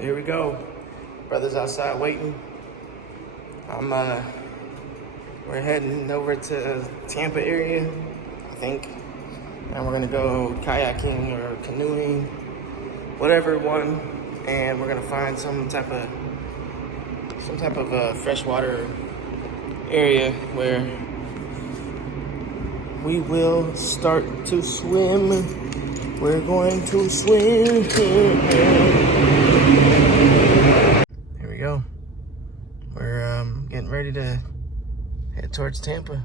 Here we go. Brother's outside waiting. We're heading over to Tampa area, I think. And we're gonna go kayaking or canoeing, whatever one. And we're gonna find some type of freshwater area where we will start to swim. We're going to swim. Here we go. We're getting ready to head towards Tampa.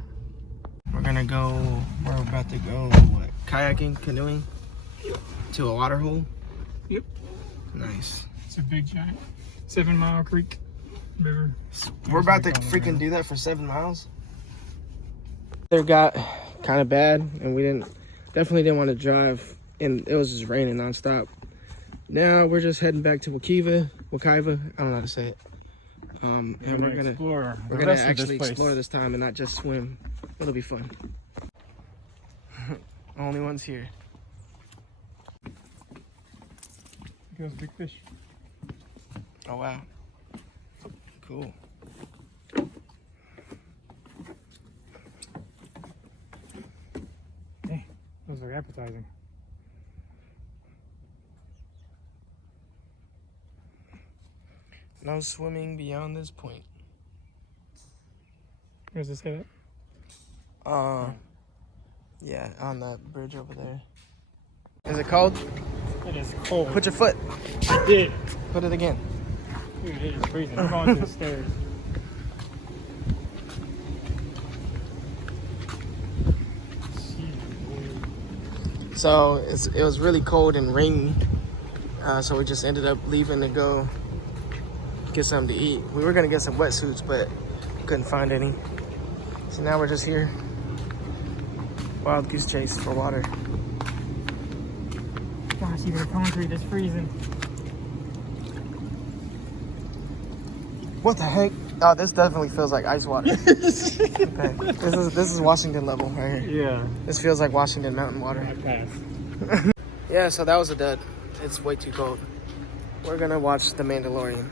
We're about to go, kayaking, canoeing to a water hole? Yep. Nice. It's a big giant 7 Mile Creek river. We're about to freaking do that for 7 miles? It got kind of bad and we definitely didn't want to drive, and it was just raining nonstop. Now we're just heading back to Wakiva, I don't know how to say it. And we're gonna actually explore this time and not just swim. It'll be fun. Only ones here. Goes big fish. Oh wow. Cool. Hey, those are appetizing. No swimming beyond this point. Where's this head Yeah, on the bridge over there. Is it cold? at? It is cold. Put your foot. I did. Put it again. Dude, it is freezing. We're going to the stairs. So it was really cold and rainy. So we just ended up leaving to go get something to eat. We were gonna get some wetsuits, but couldn't find any. So now we're just here. Wild goose chase for water. Gosh, even the concrete is freezing. What the heck? Oh, this definitely feels like ice water. Okay. This is Washington level right here. Yeah. This feels like Washington mountain water. I passed. Yeah, so that was a dud. It's way too cold. We're gonna watch The Mandalorian.